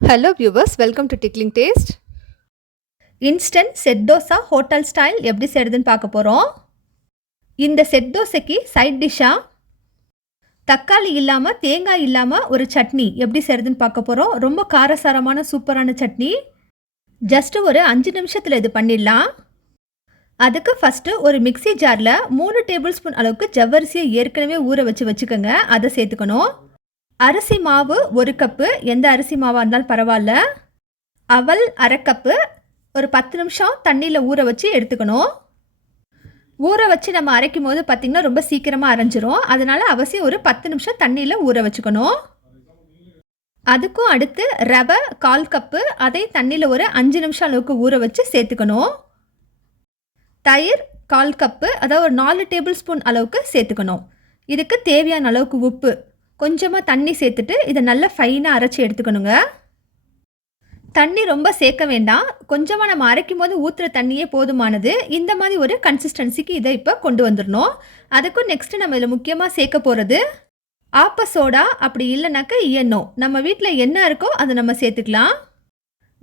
Hello viewers welcome to tickling taste instant set dosa hotel style எப்படி செய்கிறதுன்னு பார்க்க போகிறோம் இந்த செட் தோசைக்கு சைட் டிஷ்ஷாக தக்காளி இல்லாமல் தேங்காய் இல்லாமல் ஒரு சட்னி எப்படி செய்கிறதுன்னு பார்க்க போகிறோம் ரொம்ப காரசாரமான சூப்பரான சட்னி. ஜஸ்ட்டு ஒரு அஞ்சு நிமிஷத்தில் இது பண்ணிடலாம். அதுக்கு ஃபஸ்ட்டு ஒரு மிக்ஸி ஜாரில் மூணு டேபிள் ஸ்பூன் அளவுக்கு ஜவ்வரிசியை ஏற்கனவே ஊற வச்சு வச்சுக்கோங்க. அதை சேர்த்துக்கணும். அரிசி மாவு ஒரு கப்பு. எந்த அரிசி மாவாக இருந்தாலும் பரவாயில்ல. அவல் அரை கப்பு. ஒரு பத்து நிமிஷம் தண்ணியில் ஊற வச்சு எடுத்துக்கணும். ஊற வச்சு நம்ம அரைக்கும் போது பார்த்திங்கன்னா ரொம்ப சீக்கிரமாக அரைஞ்சிரும். அதனால் அவசியம் ஒரு பத்து நிமிஷம் தண்ணியில் ஊற வச்சுக்கணும். அதுக்கும் அடுத்து ரவை கால் கப்பு. அதை தண்ணியில் ஒரு அஞ்சு நிமிஷம் அளவுக்கு ஊற வச்சு சேர்த்துக்கணும். தயிர் கால் கப்பு. அதாவது ஒரு நாலு டேபிள் ஸ்பூன் அளவுக்கு சேர்த்துக்கணும். இதுக்கு தேவையான அளவுக்கு உப்பு. கொஞ்சமாக தண்ணி சேர்த்துட்டு இதை நல்லா ஃபைனாக அரைச்சி எடுத்துக்கணுங்க. தண்ணி ரொம்ப சேர்க்க வேண்டாம். கொஞ்சமாக நம்ம அரைக்கும் போது ஊற்றுற தண்ணியே போதுமானது. இந்த மாதிரி ஒரு கன்சிஸ்டன்சிக்கு இதை இப்போ கொண்டு வந்துடணும். அதுக்கும் நெக்ஸ்ட்டு நம்ம இதில் முக்கியமாக சேர்க்க போகிறது ஆப்ப சோடா அப்படி இல்லைனாக்கா இஎன்ஓ நம்ம வீட்டில் என்ன இருக்கோ அதை நம்ம சேர்த்துக்கலாம்.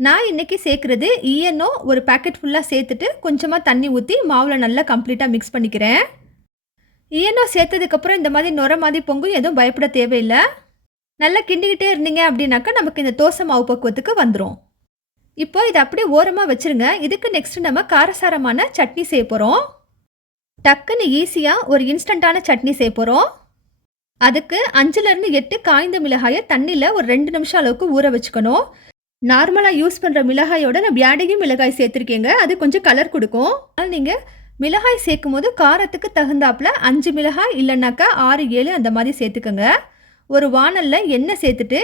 நான் இன்றைக்கி சேர்க்குறது இஎன்ஓ ஒரு பேக்கெட் ஃபுல்லாக சேர்த்துட்டு கொஞ்சமாக தண்ணி ஊற்றி மாவில் நல்லா கம்ப்ளீட்டாக மிக்ஸ் பண்ணிக்கிறேன். ஈனோ சேர்த்ததுக்கப்புறம் இந்த மாதிரி நுர மாதிரி பொங்கும் எதுவும் பயப்பட தேவையில்லை. நல்லா கிண்டிக்கிட்டே இருந்தீங்க அப்படின்னாக்கா நமக்கு இந்த தோசை மாவு பக்குவத்துக்கு வந்துடும் இப்போ இதை அப்படியே ஓரமாக வச்சுருங்க. இதுக்கு நெக்ஸ்ட் நம்ம காரசாரமான சட்னி செய்ய போகிறோம் டக்குன்னு ஈஸியாக ஒரு இன்ஸ்டண்ட்டான சட்னி செய்ய போகிறோம் அதுக்கு அஞ்சுலேருந்து எட்டு காய்ந்த மிளகாயை தண்ணியில் ஒரு ரெண்டு நிமிஷம் அளவுக்கு ஊற வச்சுக்கணும். நார்மலாக யூஸ் பண்ணுற மிளகாயோட நான் பியாடகி மிளகாய் சேர்த்துருக்கேங்க. அது கொஞ்சம் கலர் கொடுக்கும். அதனால் நீங்கள் மிளகாய் சேர்க்கும் போது காரத்துக்கு தகுந்தாப்புல அஞ்சு மிளகாய் இல்லைனாக்கா ஆறு ஏழு அந்த மாதிரி சேர்த்துக்கோங்க. ஒரு வானலில் எண்ணெய் சேர்த்துட்டு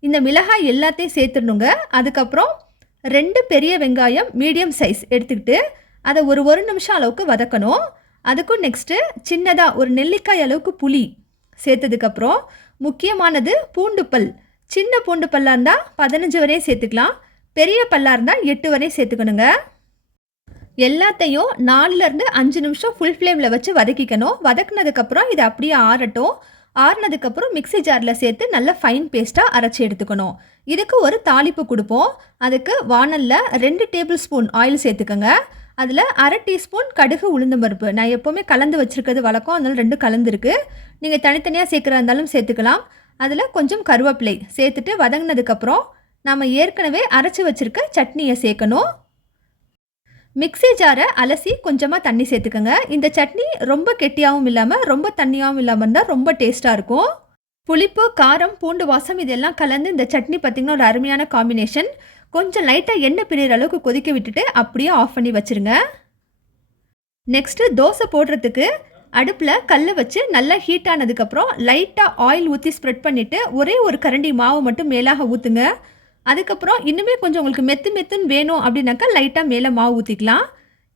இந்த மிளகாய் எல்லாத்தையும் சேர்த்துடணுங்க. அதுக்கப்புறம் ரெண்டு பெரிய வெங்காயம் மீடியம் சைஸ் எடுத்துக்கிட்டு அதை ஒரு ஒரு நிமிஷம் அளவுக்கு வதக்கணும். அதுக்கும் நெக்ஸ்ட்டு சின்னதாக ஒரு நெல்லிக்காய் அளவுக்கு புளி சேர்த்ததுக்கப்புறம் முக்கியமானது பூண்டு பல். சின்ன பூண்டு பல்லாக இருந்தால் பதினஞ்சு வரையும் சேர்த்துக்கலாம். பெரிய பல்லாக இருந்தால் எட்டு வரையும் சேர்த்துக்கணுங்க. எல்லாத்தையும் நாலுலேருந்து அஞ்சு நிமிஷம் ஃபுல் ஃப்ளேமில் வச்சு வதக்கிக்கணும். வதக்குனதுக்கப்புறம் இதை அப்படியே ஆறட்டும். ஆறுனதுக்கப்புறம் மிக்ஸி ஜாரில் சேர்த்து நல்லா ஃபைன் பேஸ்ட்டாக அரைச்சி எடுத்துக்கணும். இதுக்கு ஒரு தாளிப்பு கொடுப்போம். அதுக்கு வானலில் ரெண்டு டேபிள் ஸ்பூன் ஆயில் சேர்த்துக்கோங்க. அதில் அரை டீஸ்பூன் கடுகு உளுந்து பருப்பு. நான் எப்போவுமே கலந்து வச்சுருக்கிறது வழக்கம். அதனால ரெண்டும் கலந்துருக்கு. நீங்கள் தனித்தனியாக சேர்க்குறா இருந்தாலும் சேர்த்துக்கலாம். அதில் கொஞ்சம் கருவேப்பிலை சேர்த்துட்டு வதங்கினதுக்கப்புறம் நம்ம ஏற்கனவே அரைச்சி வச்சுருக்க சட்னியை சேர்க்கணும். மிக்ஸி ஜாரை அலசி கொஞ்சமாக தண்ணி சேர்த்துக்கோங்க. இந்த சட்னி ரொம்ப கெட்டியாகவும் இல்லாமல் ரொம்ப தண்ணியாகவும் இல்லாமல் இருந்தால் ரொம்ப டேஸ்ட்டாக இருக்கும். புளிப்பு காரம் பூண்டு வாசம் இதெல்லாம் கலந்து இந்த சட்னி பார்த்திங்கன்னா ஒரு அருமையான காம்பினேஷன் கொஞ்சம் லைட்டாக எண்ணெய் பிரிகிற அளவுக்கு கொதிக்க விட்டுட்டு அப்படியே ஆஃப் பண்ணி வச்சுருங்க. நெக்ஸ்ட்டு தோசை போடுறதுக்கு அடுப்பில் கல்லை வச்சு நல்லா ஹீட் ஆனதுக்கப்புறம் லைட்டாக ஆயில் ஊற்றி ஸ்ப்ரெட் பண்ணிவிட்டு ஒரே ஒரு கரண்டி மாவு மட்டும் மேலாக ஊற்றுங்க அதுக்கப்புறம் இன்னுமே கொஞ்சம் உங்களுக்கு மெத்து மெத்துன்னு வேணும் அப்படின்னாக்கா லைட்டாக மேலே மாவு ஊற்றிக்கலாம்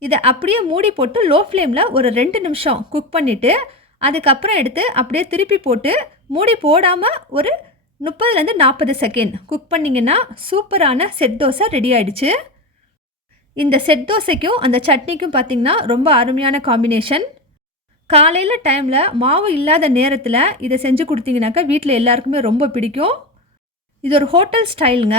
இதை அப்படியே மூடி போட்டு லோ ஃப்ளேமில் ஒரு ரெண்டு நிமிஷம் குக் பண்ணிவிட்டு அதுக்கப்புறம் எடுத்து அப்படியே திருப்பி போட்டு மூடி போடாமல் ஒரு முப்பதுலேருந்து நாற்பது செகண்ட் குக் பண்ணிங்கன்னா சூப்பரான செட் தோசை ரெடி ஆகிடுச்சு இந்த செட் தோசைக்கும் அந்த சட்னிக்கும் பார்த்திங்கன்னா ரொம்ப அருமையான காம்பினேஷன் காலையில் டைமில் மாவு இல்லாத நேரத்தில் இதை செஞ்சு கொடுத்தீங்கன்னாக்கா வீட்டில் எல்லாருக்குமே ரொம்ப பிடிக்கும். இது ஒரு ஹோட்டல் ஸ்டைலுங்க.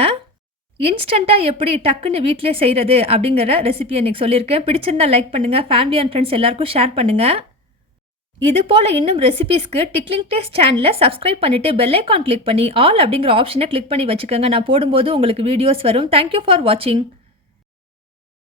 இன்ஸ்டண்ட்டாக எப்படி டக்குன்னு வீட்டிலே செய்கிறது அப்படிங்கிற ரெசிபி இன்றைக்கி சொல்லியிருக்கேன். பிடிச்சிருந்தா லைக் பண்ணுங்கள் ஃபேமிலி அண்ட் ஃப்ரெண்ட்ஸ் எல்லாருக்கும் ஷேர் பண்ணுங்கள் இது போல் இன்னும் ரெசிபீஸ்க்கு டிக்லிங் டேஸ்ட் சேனலை சப்ஸ்கிரைப் பண்ணிவிட்டு பெல்லைக்கான் கிளிக் பண்ணி ஆல் அப்படிங்கிற ஆப்ஷனை கிளிக் பண்ணி வச்சுக்கோங்க. நான் போடும்போது உங்களுக்கு வீடியோஸ் வரும். தேங்க்யூ ஃபார் வாட்சிங்